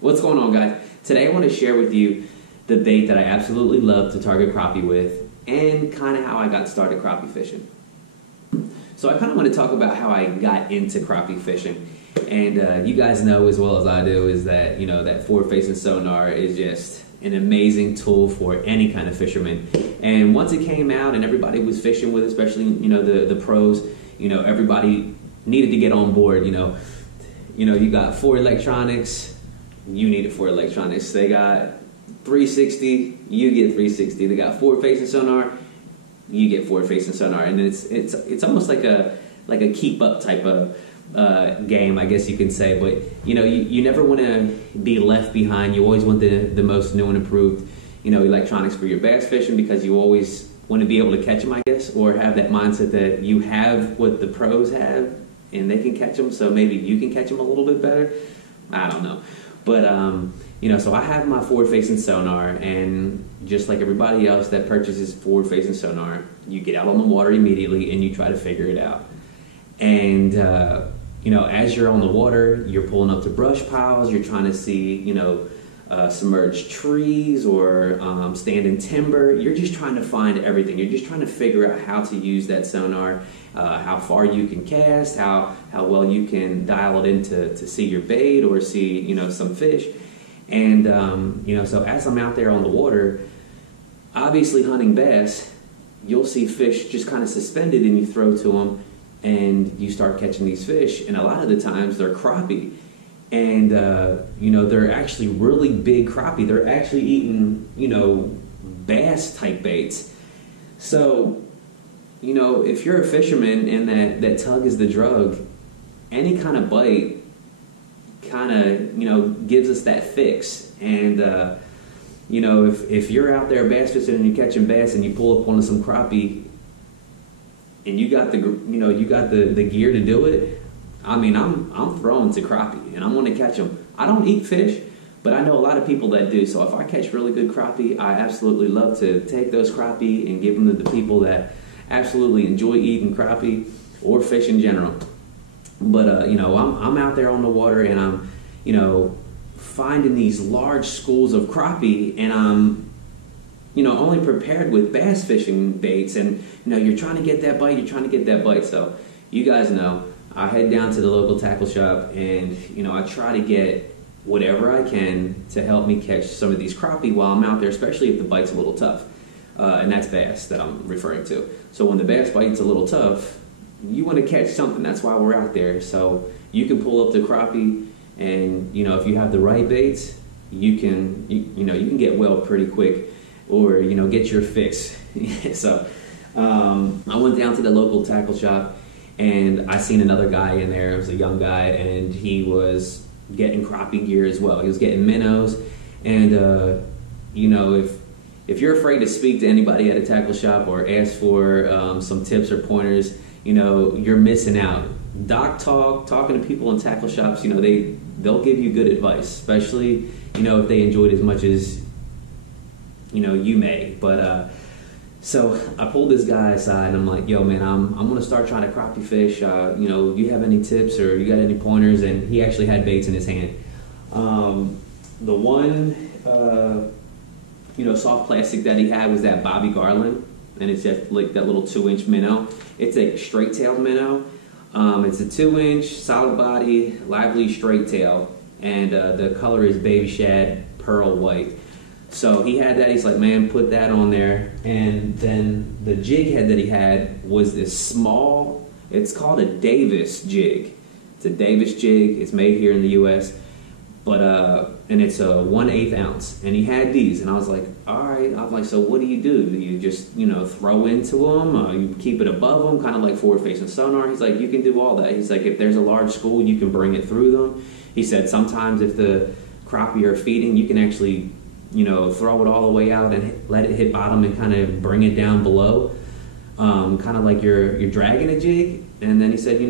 What's going on, guys? Today I want to share with you the bait that I absolutely love to target crappie with and kind of how I got started crappie fishing. So I kind of want to talk about how I got into crappie fishing. And you guys know as well as I do is that, that forward-facing sonar is just an amazing tool for any kind of fisherman. And once it came out and everybody was fishing with it, especially, the pros, everybody needed to get on board, you got Ford Electronics, you needed Ford Electronics. They got 360, you get 360. They got forward-facing sonar, you get forward-facing sonar. And it's almost like a keep up type of game, I guess you can say. But you never want to be left behind. You always want the most new and improved electronics for your bass fishing, because you always want to be able to catch them, I guess, or have that mindset that you have what the pros have and they can catch them, so maybe you can catch them a little bit better. I don't know. But so I have my forward-facing sonar, and just like everybody else that purchases forward-facing sonar, you get out on the water immediately and you try to figure it out. And as you're on the water, you're pulling up to brush piles, you're trying to see submerged trees or standing timber. You're just trying to find everything. You're just trying to figure out how to use that sonar, how far you can cast, how well you can dial it in to see your bait or see some fish. And so as I'm out there on the water, obviously hunting bass, you'll see fish just kind of suspended, and you throw to them and you start catching these fish, and a lot of the times they're crappie. And they're actually really big crappie. They're actually eating bass type baits. So if you're a fisherman and that tug is the drug, any kind of bite kind of gives us that fix. And if you're out there bass fishing and you're catching bass and you pull up onto some crappie and you got the gear to do it, I mean, I'm throwing to crappie, and I'm going to catch them. I don't eat fish, but I know a lot of people that do. So if I catch really good crappie, I absolutely love to take those crappie and give them to the people that absolutely enjoy eating crappie or fish in general. But I'm out there on the water, and I'm finding these large schools of crappie, and I'm only prepared with bass fishing baits, and you're trying to get that bite. So you guys know, I head down to the local tackle shop, and I try to get whatever I can to help me catch some of these crappie while I'm out there, especially if the bite's a little tough. And that's bass that I'm referring to. So when the bass bite's a little tough, you want to catch something. That's why we're out there. So you can pull up the crappie, and if you have the right baits, you can get well pretty quick, or get your fix. So I went down to the local tackle shop, and I seen another guy in there. It was a young guy, and he was getting crappie gear as well. He was getting minnows, and if you're afraid to speak to anybody at a tackle shop or ask for some tips or pointers, you're missing out. Talking to people in tackle shops, they'll give you good advice, especially if they enjoy it as much as you may. But so I pulled this guy aside, and I'm like, yo, man, I'm going to start trying to crappie fish. Do you have any tips, or you got any pointers? And he actually had baits in his hand. The one, soft plastic that he had was that Bobby Garland, and it's just like that little 2-inch minnow. It's a straight-tailed minnow. It's a 2-inch, solid body, lively straight tail, and the color is baby shad pearl white. So he had that. He's like, man, put that on there. And then the jig head that he had was this small, it's called a Davis jig. It's a Davis jig. It's made here in the U.S. But and it's a 1/8 ounce. And he had these, and I was like, all right. I was like, so what do? Do you just throw into them? You keep it above them, kind of like forward-facing sonar? He's like, you can do all that. He's like, if there's a large school, you can bring it through them. He said sometimes if the crappie are feeding, you can actually throw it all the way out and let it hit bottom and kind of bring it down below, kind of like you're dragging a jig. And then he said, you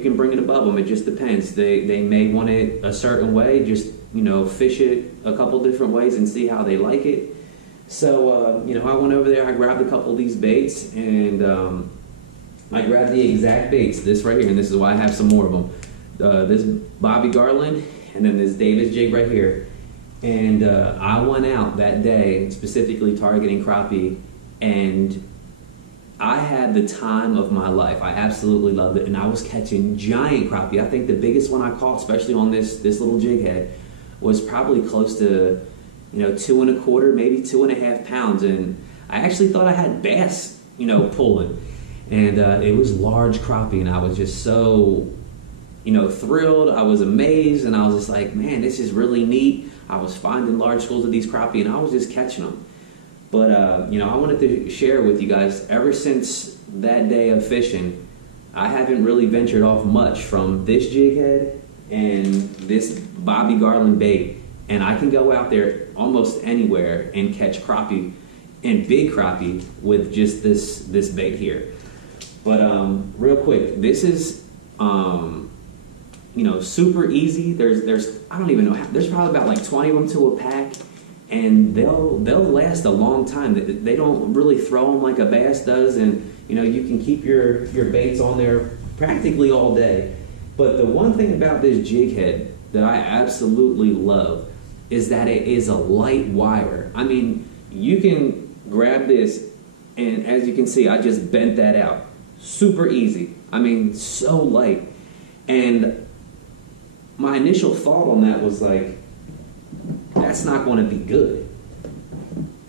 can bring it above them. It just depends. They may want it a certain way. Just fish it a couple different ways and see how they like it. So I went over there. I grabbed a couple of these baits, and I grabbed the exact baits. This right here, and this is why I have some more of them. This Bobby Garland and then this Davis jig right here. And I went out that day specifically targeting crappie, and I had the time of my life. I absolutely loved it, and I was catching giant crappie. I think the biggest one I caught, especially on this little jig head, was probably close to 2¼ maybe 2½ pounds, and I actually thought I had bass pulling, and it was large crappie, and I was just so thrilled. I was amazed, and I was just like, man, this is really neat. I was finding large schools of these crappie, and I was just catching them. But I wanted to share with you guys, ever since that day of fishing, I haven't really ventured off much from this jig head and this Bobby Garland bait, and I can go out there almost anywhere and catch crappie, and big crappie, with just this bait here. But real quick, this is super easy. There's I don't even know how, there's probably about like 20 of them to a pack, and they'll last a long time. They don't really throw them like a bass does, and you can keep your baits on there practically all day. But the one thing about this jig head that I absolutely love is that it is a light wire. I mean, you can grab this, and as you can see, I just bent that out. Super easy. I mean, so light. And my initial thought on that was like, that's not going to be good.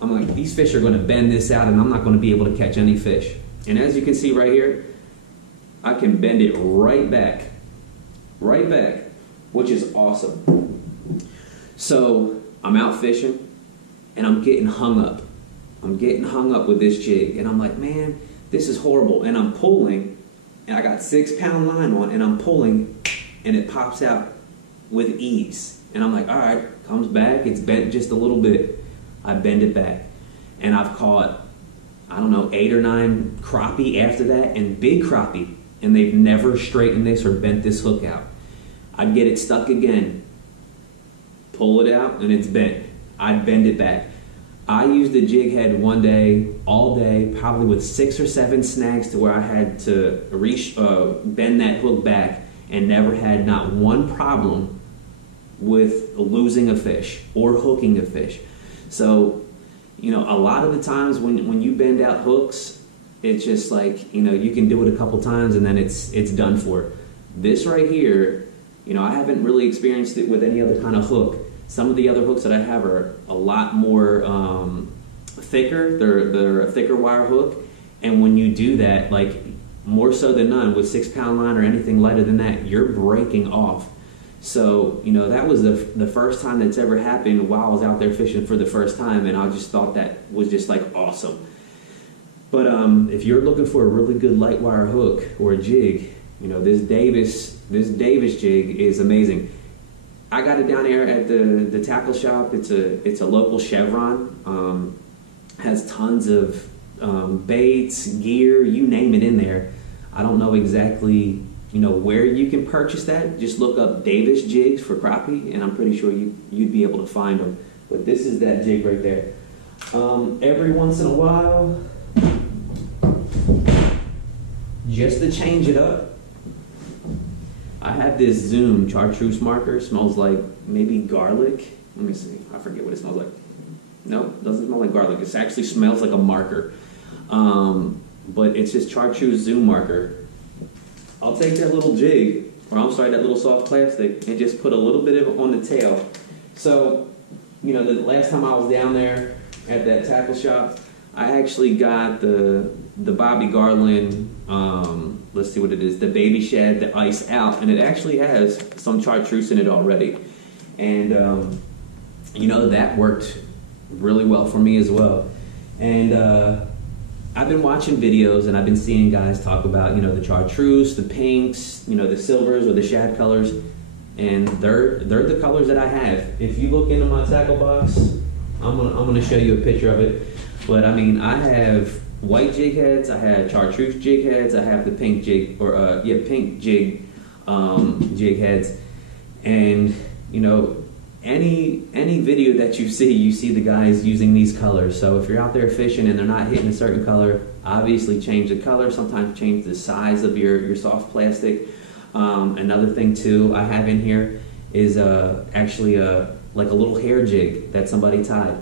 I'm like, these fish are going to bend this out, and I'm not going to be able to catch any fish. And as you can see right here, I can bend it right back, which is awesome. So I'm out fishing, and I'm getting hung up. I'm getting hung up with this jig, and I'm like, man, this is horrible. And I'm pulling, and I got 6-pound line on, and I'm pulling, and it pops out with ease. And I'm like, all right, comes back, it's bent just a little bit. I bend it back, and I've caught, I don't know, 8 or 9 crappie after that, and big crappie, and they've never straightened this or bent this hook out. I'd get it stuck again, pull it out, and it's bent. I'd bend it back. I used the jig head one day, all day, probably with 6 or 7 snags, to where I had to bend that hook back, and never had not one problem with losing a fish or hooking a fish. So, a lot of the times when you bend out hooks, it's just like, you can do it a couple times and then it's done for. This right here, I haven't really experienced it with any other kind of hook. Some of the other hooks that I have are a lot more thicker. They're a thicker wire hook, and when you do that, like more so than none, with 6-pound line or anything lighter than that, you're breaking off. So, that was the first time that's ever happened while I was out there fishing for the first time, and I just thought that was just like awesome. But if you're looking for a really good light wire hook or a jig, this Davis jig is amazing. I got it down there at the tackle shop. It's a local Chevron. Has tons of baits, gear, you name it in there. I don't know exactly where you can purchase that. Just look up Davis jigs for crappie, and I'm pretty sure you'd be able to find them. But this is that jig right there. Every once in a while, just to change it up, I have this Zoom chartreuse marker. Smells like maybe garlic. Let me see. I forget what it smells like. No, it doesn't smell like garlic. It actually smells like a marker. But it's just chartreuse Zoom marker. I'll take that little jig, or I'm sorry, that little soft plastic, and just put a little bit of it on the tail. So, the last time I was down there at that tackle shop, I actually got the Bobby Garland, let's see what it is, the Baby Shad, the ice out, and it actually has some chartreuse in it already. And, that worked really well for me as well. And I've been watching videos, and I've been seeing guys talk about, the chartreuse, the pinks, the silvers or the shad colors, and they're the colors that I have. If you look into my tackle box, I'm gonna show you a picture of it. But I mean, I have white jig heads, I have chartreuse jig heads, I have the pink jig, or pink jig jig heads, and any video that you see the guys using these colors. So if you're out there fishing and they're not hitting a certain color, obviously change the color. Sometimes change the size of your soft plastic. Another thing too I have in here is actually like a little hair jig that somebody tied.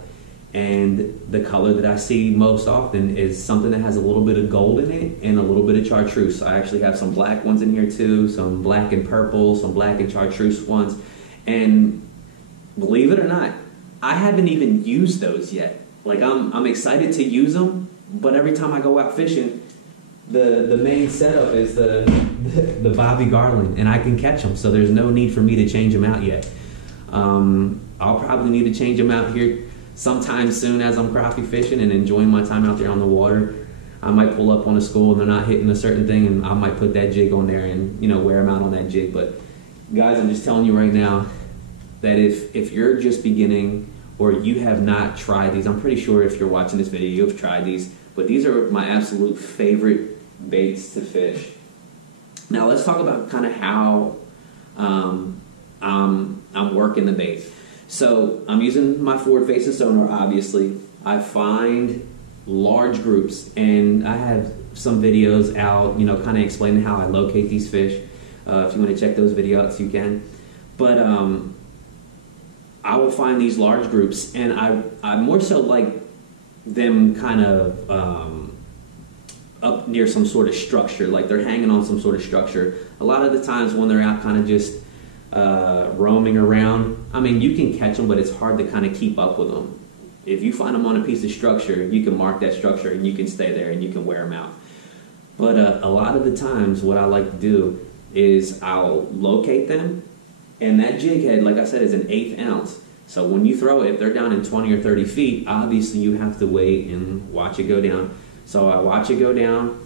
And the color that I see most often is something that has a little bit of gold in it and a little bit of chartreuse. I actually have some black ones in here too, some black and purple, some black and chartreuse ones. And believe it or not, I haven't even used those yet. Like I'm excited to use them, but every time I go out fishing, the main setup is the Bobby Garland, and I can catch them, so there's no need for me to change them out yet. I'll probably need to change them out here sometime soon as I'm crappie fishing and enjoying my time out there on the water. I might pull up on a school and they're not hitting a certain thing, and I might put that jig on there and, you know, wear them out on that jig. But guys, I'm just telling you right now that if you're just beginning or you have not tried these, I'm pretty sure if you're watching this video you've tried these, but these are my absolute favorite baits to fish. Now let's talk about kind of how I'm working the bait. So I'm using my forward-facing sonar, obviously. I find large groups, and I have some videos out, you know, kind of explaining how I locate these fish. If you want to check those videos, you can. But I will find these large groups, and I more so like them kind of up near some sort of structure, like they're hanging on some sort of structure. A lot of the times when they're out kind of just roaming around, I mean, you can catch them, but it's hard to kind of keep up with them. If you find them on a piece of structure, you can mark that structure and you can stay there and you can wear them out. But a lot of the times what I like to do is I'll locate them, and that jig head, like I said, is an 1/8 ounce. So when you throw it, if they're down in 20 or 30 feet, obviously you have to wait and watch it go down. So I watch it go down.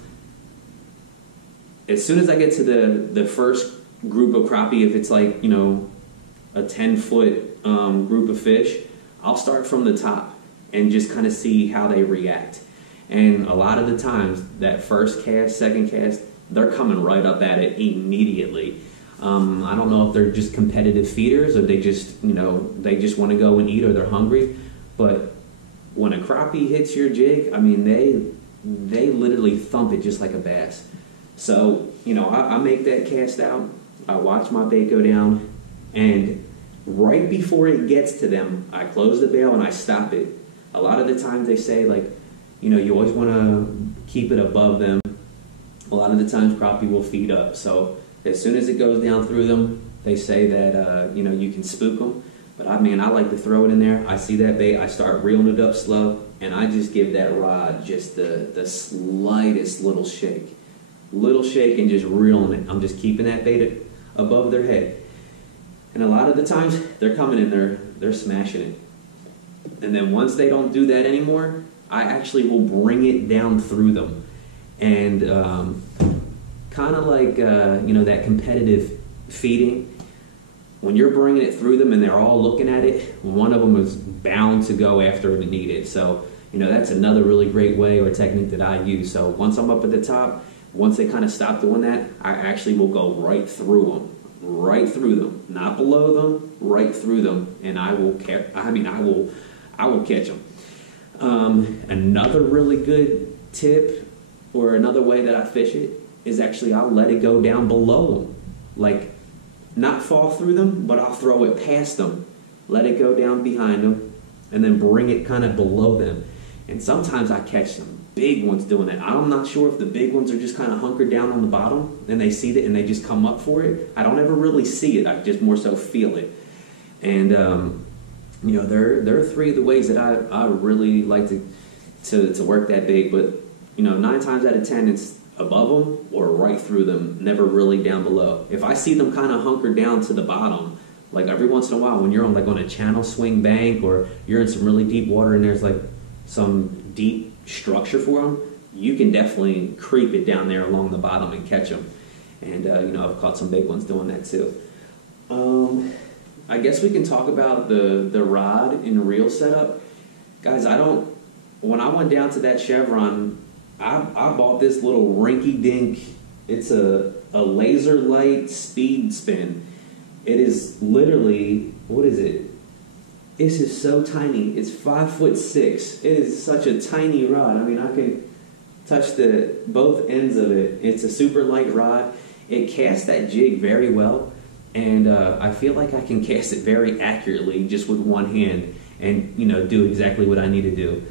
As soon as I get to the first group of crappie, if it's like, you know, a 10-foot group of fish, I'll start from the top and just kind of see how they react. And a lot of the times, that first cast, second cast, they're coming right up at it immediately. I don't know if they're just competitive feeders or they just, you know, they just want to go and eat or they're hungry. But when a crappie hits your jig, I mean, they literally thump it just like a bass. So, you know, I make that cast out, I watch my bait go down, and right before it gets to them, I close the bail and I stop it. A lot of the times they say, like, you know, you always want to keep it above them. A lot of the times crappie will feed up. So as soon as it goes down through them, they say that, you know, you can spook them. But I mean, I like to throw it in there. I see that bait, I start reeling it up slow, and I just give that rod just the slightest little shake. Little shake and just reeling it. I'm just keeping that bait above their head. And a lot of the times, they're coming in, they're smashing it. And then once they don't do that anymore, I actually will bring it down through them. And kind of like, you know, that competitive feeding, when you're bringing it through them and they're all looking at it, one of them is bound to go after it and eat it. So, you know, that's another really great way or technique that I use. So once I'm up at the top, once they kind of stop doing that, I actually will go right through them. Right through them, not below them, right through them, and I will catch them. Another really good tip, or another way that I fish it, is actually I'll let it go down below them, like not fall through them, but I'll throw it past them, let it go down behind them, and then bring it kind of below them. And sometimes I catch some big ones doing that. I'm not sure if the big ones are just kind of hunkered down on the bottom and they see it and they just come up for it. I don't ever really see it. I just more so feel it. And you know, there are three of the ways that I really like to work that bait. But you know, 9 times out of 10, it's above them or right through them, never really down below. If I see them kind of hunkered down to the bottom, like every once in a while when you're on like on a channel swing bank or you're in some really deep water and there's like some deep structure for them, you can definitely creep it down there along the bottom and catch them. And you know, I've caught some big ones doing that too. I guess we can talk about the rod and reel setup. Guys, when I went down to that Chevron, I bought this little rinky-dink, it's a laser light speed spin. It is literally, what is it? This is so tiny. It's 5'6". It is such a tiny rod. I mean, I can touch both ends of it. It's a super light rod. It casts that jig very well, and I feel like I can cast it very accurately just with one hand and, you know, do exactly what I need to do.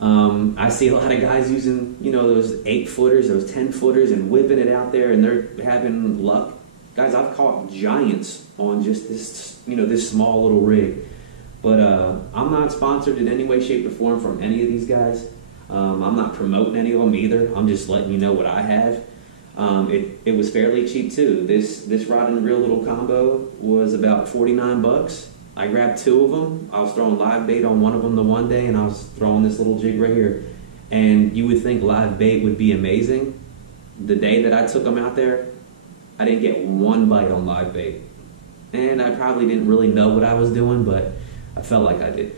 I see a lot of guys using, you know, those 8-footers, those 10-footers, and whipping it out there, and they're having luck. Guys, I've caught giants on just this, you know, this small little rig. But I'm not sponsored in any way, shape, or form from any of these guys. I'm not promoting any of them either. I'm just letting you know what I have. It was fairly cheap too. This rod and reel little combo was about 49 bucks. I grabbed 2 of them. I was throwing live bait on one of them the one day, and I was throwing this little jig right here. And you would think live bait would be amazing. The day that I took them out there, I didn't get 1 bite on live bait. And I probably didn't really know what I was doing, but I felt like I did.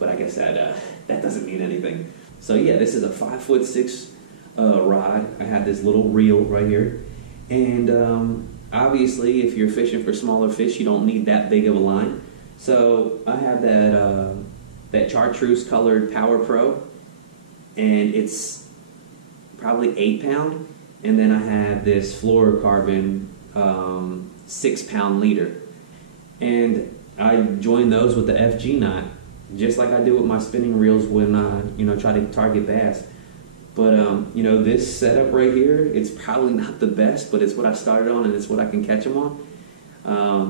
But I guess that doesn't mean anything. So yeah, this is a 5'6" rod. I have this little reel right here. And obviously, if you're fishing for smaller fish, you don't need that big of a line. So I have that chartreuse colored Power Pro, and it's probably 8 pound. And then I have this fluorocarbon 6 pound leader. And I join those with the FG knot, just like I do with my spinning reels when I, you know, try to target bass. But, you know, this setup right here, it's probably not the best, but it's what I started on and it's what I can catch them on.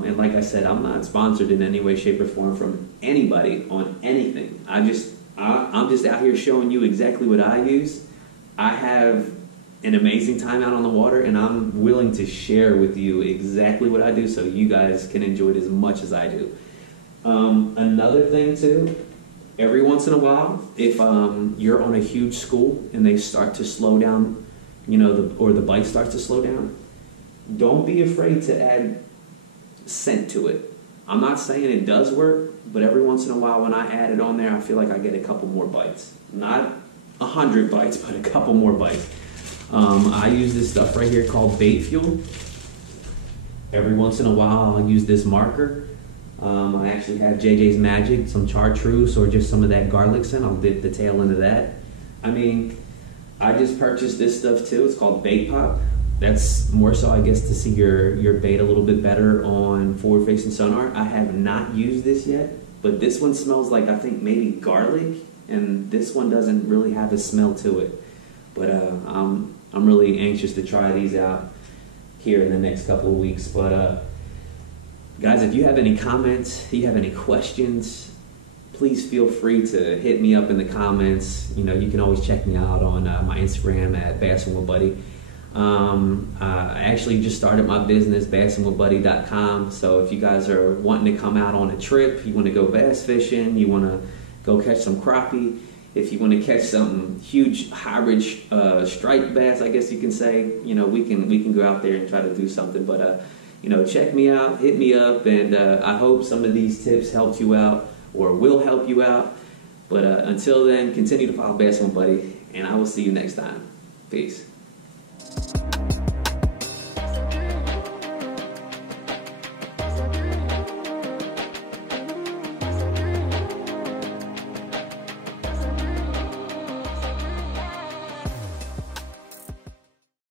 And like I said, I'm not sponsored in any way, shape, or form from anybody on anything. I'm just out here showing you exactly what I use. I have an amazing time out on the water, and I'm willing to share with you exactly what I do so you guys can enjoy it as much as I do. Another thing too, every once in a while, if you're on a huge school and they start to slow down, you know, or the bite starts to slow down, don't be afraid to add scent to it. I'm not saying it does work, but every once in a while when I add it on there, I feel like I get a couple more bites. Not 100 bites, but a couple more bites. I use this stuff right here called bait fuel. Every once in a while I'll use this marker. I actually have JJ's Magic, some chartreuse, or just some of that garlic scent. I'll dip the tail into that. I mean, I just purchased this stuff too. It's called Bait Pop. That's more so, I guess, to see your bait a little bit better on forward-facing sonar. I have not used this yet, but this one smells like, I think, maybe garlic, and this one doesn't really have a smell to it. But I'm really anxious to try these out here in the next couple of weeks. But guys, if you have any comments, you have any questions, please feel free to hit me up in the comments. You know, you can always check me out on my Instagram at Bassn. I actually just started my business, BassnWithBuddy.com. So if you guys are wanting to come out on a trip, you want to go bass fishing, you want to go catch some crappie, if you want to catch some huge hybrid striped bass, I guess you can say, you know, we can go out there and try to do something. But you know, check me out, hit me up, and I hope some of these tips helped you out or will help you out. But until then, continue to follow Bassn Buddy, and I will see you next time. Peace.